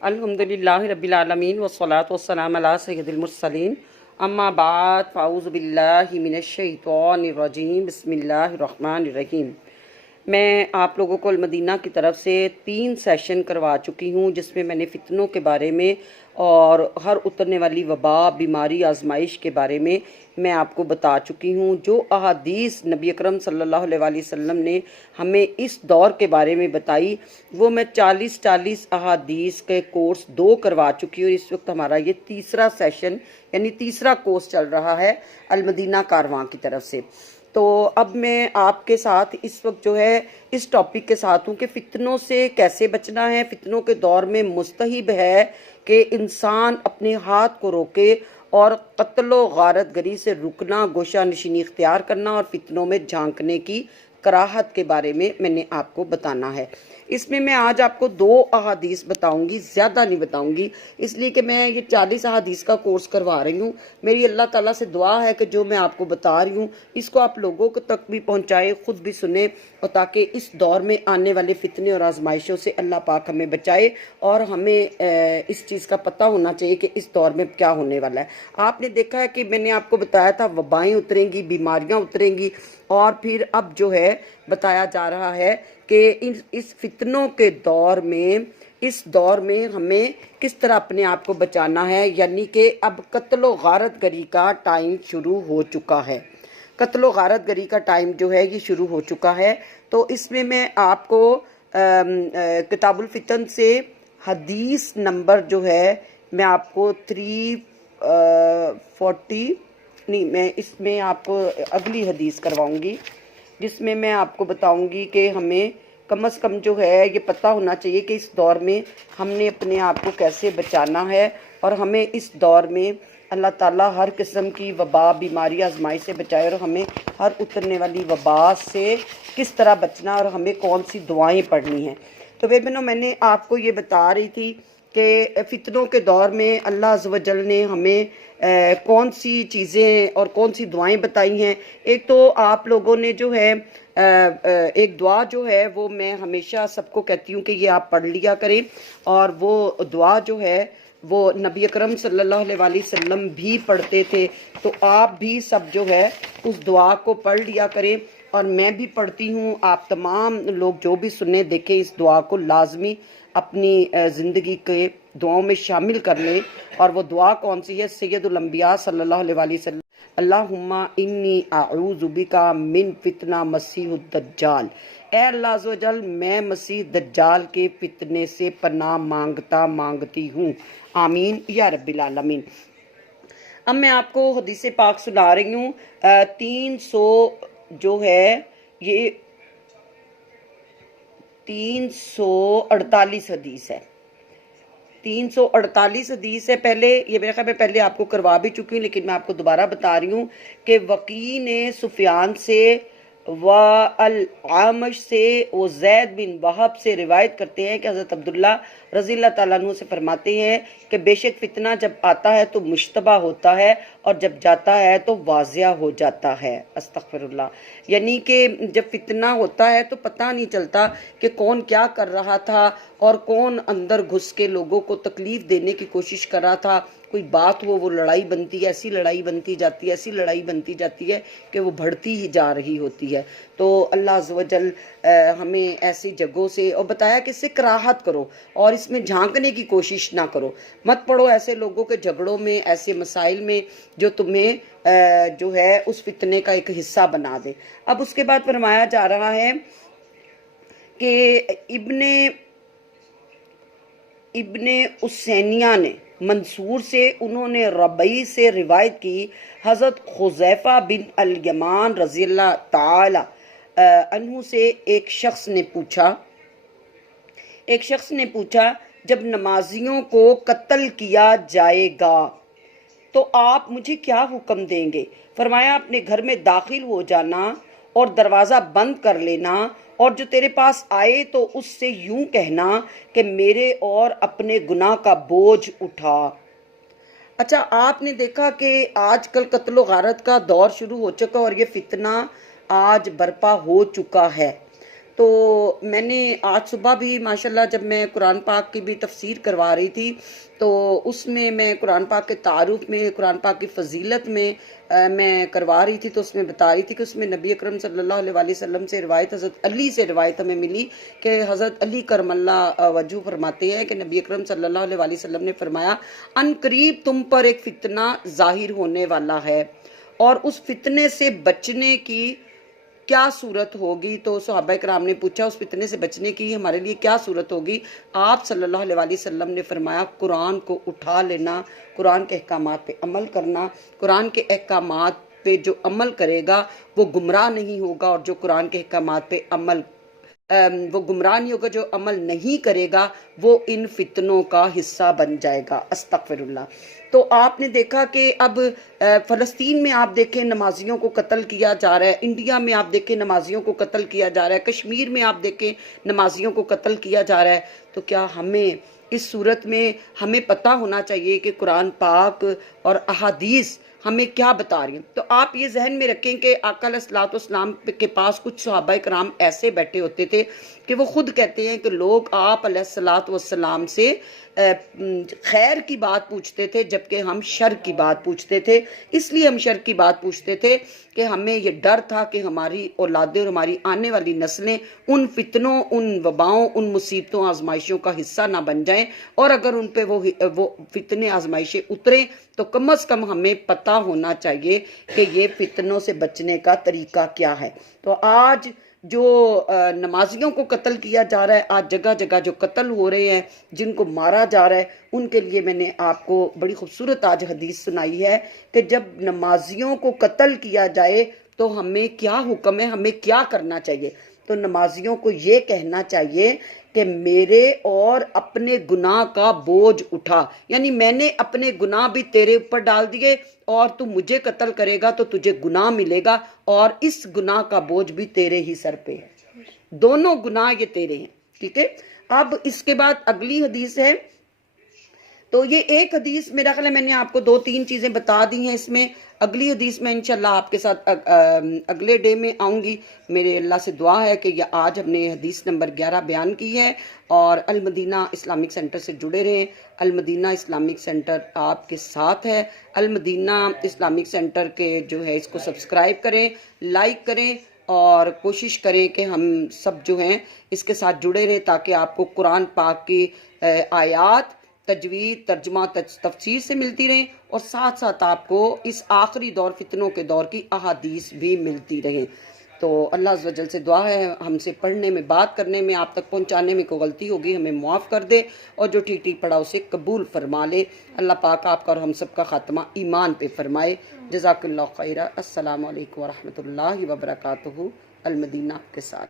अल्हम्दुलिल्लाहि रब्बिल आलमीन वस्सलातु वस्सलामु अला सय्यिदिल मुरसलीन अम्मा बाद फ़ाऊज़ु बिल्लाहि मिनश शैतानिर रजीम बिस्मिल्लाहिर रहमानिर रहीम। मैं आप लोगों को अलमदीना की तरफ से 3 सेशन करवा चुकी हूँ, जिसमें मैंने फ़ितनों के बारे में और हर उतरने वाली वबा, बीमारी, आजमाइश के बारे में मैं आपको बता चुकी हूँ। जो अहादीस नबी अकरम सल्लल्लाहु अलैहि वसल्लम ने हमें इस दौर के बारे में बताई, वो मैं 40 अहादीस के कोर्स 2 करवा चुकी हूँ। इस वक्त हमारा ये तीसरा सेशन यानी तीसरा कोर्स चल रहा है अलमदीना कारवां की तरफ से। तो अब मैं आपके साथ इस वक्त जो है इस टॉपिक के साथ हूँ कि फ़ितनों से कैसे बचना है। फ़ितनों के दौर में मुस्तहिब है कि इंसान अपने हाथ को रोके और कत्ल गारत गरी से रुकना, गोशा नशीनी इख्तियार करना और फ़ितनों में झांकने की कराहत के बारे में मैंने आपको बताना है। इसमें मैं आज आपको 2 अहादीस बताऊंगी, ज़्यादा नहीं बताऊंगी, इसलिए कि मैं ये 40 अहादीस का कोर्स करवा रही हूँ। मेरी अल्लाह ताला से दुआ है कि जो मैं आपको बता रही हूँ इसको आप लोगों को तक भी पहुँचाए, ख़ुद भी सुने, और ताकि इस दौर में आने वाले फितने और आजमाइशों से अल्लाह पाक हमें बचाए। और हमें इस चीज़ का पता होना चाहिए कि इस दौर में क्या होने वाला है। आपने देखा है कि मैंने आपको बताया था वबाएँ उतरेंगी, बीमारियाँ उतरेंगी, और फिर अब जो है बताया जा रहा है कि इस फितनों के दौर में, इस दौर में हमें किस तरह अपने आप को बचाना है। यानी कि अब कत्ल गारत गरी का टाइम शुरू हो चुका है। कत्ल गारत गरी का टाइम जो है ये शुरू हो चुका है। तो इसमें मैं आपको किताबुल फितन से हदीस नंबर जो है मैं आपको 340 नहीं, मैं इसमें आपको अगली हदीस करवाऊंगी, जिसमें मैं आपको बताऊंगी कि हमें कम से कम जो है ये पता होना चाहिए कि इस दौर में हमने अपने आप को कैसे बचाना है। और हमें इस दौर में अल्लाह ताला हर किस्म की वबा, बीमारी, आजमाइश से बचाए, और हमें हर उतरने वाली वबा से किस तरह बचना और हमें कौन सी दुआएं पढ़नी हैं। तो वे बहनों, मैंने आपको ये बता रही थी कि फ़ितनों के दौर में अल्लाह अज़्ज़ व जल ने हमें कौन सी चीज़ें और कौन सी दुआएं बताई हैं। एक तो आप लोगों ने जो है एक दुआ जो है वो मैं हमेशा सबको कहती हूँ कि ये आप पढ़ लिया करें, और वो दुआ जो है वो नबी अकरम सल्लल्लाहु अलैहि वसल्लम भी पढ़ते थे। तो आप भी सब जो है उस दुआ को पढ़ लिया करें, और मैं भी पढ़ती हूँ। आप तमाम लोग जो भी सुने देखें, इस दुआ को लाजमी अपनी ज़िंदगी के दुआओं में शामिल कर लें। और वो दुआ कौन सी है? सैयदुल अंबिया सल्लल्लाहु अलैहि वसल्लम, अल्लाहुम्मा इन्नी अऊज़ु बिका मिन फितना मसीहुद दज्जाल। ए अल्लाह अज़्ज़ व जल, मैं मसीह दज्जाल के फितने से पनाह मांगती हूँ। आमीन या रब्बिल आलमीन। अब मैं आपको हदीस पाक सुना रही हूँ। 300 जो है ये 348 हदीस है। 348 हदीस है। पहले ये मेरे ख्याल में पहले आपको करवा भी चुकी हूँ, लेकिन मैं आपको दोबारा बता रही हूँ कि वकी ने सुफियान से व अल आमश से वो जैद बिन वहब से रिवायत करते हैं कि हज़रत अब्दुल्ला रज़ियल्लाहु ताला अन्हु से फरमाते हैं कि बेशक फितना जब आता है तो मुश्तबा होता है, और जब जाता है तो वाज़िया हो जाता है। अस्तग़फिरुल्लाह। यानी कि जब फितना होता है तो पता नहीं चलता कि कौन क्या कर रहा था और कौन अंदर घुस के लोगों को तकलीफ़ देने की कोशिश कर रहा था। कोई बात हो, वो लड़ाई बनती है, ऐसी लड़ाई बनती जाती है, ऐसी लड़ाई बनती जाती है कि वो बढ़ती ही जा रही होती है। तो अल्लाह अज़्ज़ व जल हमें ऐसी जगहों से, और बताया कि इससे कराहत करो और इसमें झांकने की कोशिश ना करो। मत पड़ो ऐसे लोगों के झगड़ों में, ऐसे मसाइल में जो तुम्हें जो है उस फितने का एक हिस्सा बना दे। अब उसके बाद फरमाया जा रहा है कि इब्ने उसैनिया ने मंसूर से, उन्होंने रबई से रिवायत की, हज़रत खुज़ैफ़ा बिन अल यमान रज़ियल्लाहु ताला अन्हु से एक शख्स ने पूछा जब नमाजियों को कत्ल किया जाएगा तो आप मुझे क्या हुक्म देंगे? फरमाया, अपने घर में दाखिल हो जाना और दरवाज़ा बंद कर लेना, और जो तेरे पास आए तो उससे यूं कहना कि मेरे और अपने गुनाह का बोझ उठा। अच्छा, आपने देखा कि आजकल कत्ल गारत का दौर शुरू हो चुका और ये फितना आज बर्पा हो चुका है। تو میں نے آج صبح بھی ماشاءاللہ جب میں قرآن پاک کی بھی تفسیر کروا رہی تھی تو اس میں قرآن پاک کے تعارف میں، قرآن پاک کی فضیلت میں میں کروا رہی تھی، تو اس میں بتا رہی تھی کہ اس میں نبی اکرم صلی اللہ علیہ وآلہ وسلم سے روایت، حضرت علی سے روایت ہمیں ملی کہ حضرت علی کرم اللہ وجہ فرماتے ہیں کہ نبی اکرم صلی اللہ علیہ وآلہ وسلم نے فرمایا ان قریب تم پر ایک فتنہ ظاہر ہونے والا ہے، اور اس فتنے سے بچنے کی کیا صورت ہوگی؟ تو صحابہ کرام نے پوچھا اس فتنے سے بچنے کی ہمارے لیے کیا صورت ہوگی؟ آپ صلی اللہ علیہ وآلہ وسلم نے فرمایا قرآن کو اٹھا لینا، قرآن کے احکامات پہ عمل کرنا، قرآن کے احکامات پہ جو عمل کرے گا وہ گمراہ نہیں ہوگا، اور جو قرآن کے احکامات پہ وہ گمراہ نہیں ہوگا، جو عمل نہیں کرے گا وہ ان فتنوں کا حصہ بن جائے گا۔ استغفر اللہ۔ تو آپ نے دیکھا کہ اب فلسطین میں آپ دیکھیں نمازیوں کو قتل کیا جا رہا ہے، انڈیا میں آپ دیکھیں نمازیوں کو قتل کیا جا رہا ہے، کشمیر میں آپ دیکھیں نمازیوں کو قتل کیا جا رہا ہے، تو کیا ہمیں اس صورت میں ہمیں پتہ ہونا چاہیے کہ قرآن پاک اور احادیث ہمیں کیا بتا رہی ہیں؟ تو آپ یہ ذہن میں رکھیں کہ آقا علیہ الصلوۃ والسلام کے پاس کچھ صحابہ کرام ایسے بیٹھے ہوتے تھے کہ وہ خود کہتے ہیں کہ لوگ آپ علیہ الصلوۃ والسلام سے خیر کی بات پوچھتے تھے جبکہ ہم شر کی بات پوچھتے تھے، اس لیے ہم شر کی بات پوچھتے تھے کہ ہمیں یہ ڈر تھا کہ ہماری اولادیں اور ہماری آنے والی نسلیں ان فتنوں، ان وباؤں، ان مصیبتوں، آزمائشوں کا حصہ نہ بن جائیں، اور اگر ان پہ وہ فتنے آزمائشیں اتریں تو کم از کم ہمیں پتہ ہونا چاہیے کہ یہ فتنوں سے بچنے کا طریقہ کیا ہے۔ تو آج جو نمازیوں کو قتل کیا جا رہا ہے، آج جگہ جگہ جو قتل ہو رہے ہیں، جن کو مارا جا رہا ہے، ان کے لیے میں نے آپ کو بڑی خوبصورت آج حدیث سنائی ہے کہ جب نمازیوں کو قتل کیا جائے تو ہمیں کیا حکم ہے، ہمیں کیا کرنا چاہیے؟ تو نمازیوں کو یہ کہنا چاہیے کہ میرے اور اپنے گناہ کا بوجھ اٹھا، یعنی میں نے اپنے گناہ بھی تیرے اوپر ڈال دیے، اور تو مجھے قتل کرے گا تو تجھے گناہ ملے گا، اور اس گناہ کا بوجھ بھی تیرے ہی سر پہ ہے، دونوں گناہ یہ تیرے ہیں، ٹھیک ہے؟ اب اس کے بعد اگلی حدیث ہے، تو یہ ایک حدیث میرا خیال ہے میں نے آپ کو 2-3 چیزیں بتا دی ہیں اس میں، اگلی حدیث میں انشاءاللہ آپ کے ساتھ اگلے ڈے میں آؤں گی۔ میرے اللہ سے دعا ہے کہ یہ آج ہم نے حدیث نمبر 11 بیان کی ہے، اور المدینہ اسلامک سینٹر سے جڑے رہیں، المدینہ اسلامک سینٹر آپ کے ساتھ ہے، المدینہ اسلامک سینٹر کے جو ہے اس کو سبسکرائب کریں، لائک کریں، اور کوشش کریں کہ ہم سب جو ہیں اس کے ساتھ جڑے رہیں تاکہ آپ کو قرآن پاک کی آیات، تجوید، ترجمہ، تفسیر سے ملتی رہیں، اور ساتھ ساتھ آپ کو اس آخری دور، فتنوں کے دور کی احادیث بھی ملتی رہیں۔ تو اللہ عز و جل سے دعا ہے ہم سے پڑھنے میں، بات کرنے میں، آپ تک پہنچانے میں کوئی غلطی ہوگی ہمیں معاف کر دے، اور جو ٹھیک ٹھیک پڑھا اسے قبول فرما لے۔ اللہ پاک آپ کا اور ہم سب کا خاتمہ ایمان پہ فرمائے۔ جزاک اللہ خیرہ۔ السلام علیکم ورحمۃ اللہ وبرکاتہ۔ المدینہ کے ساتھ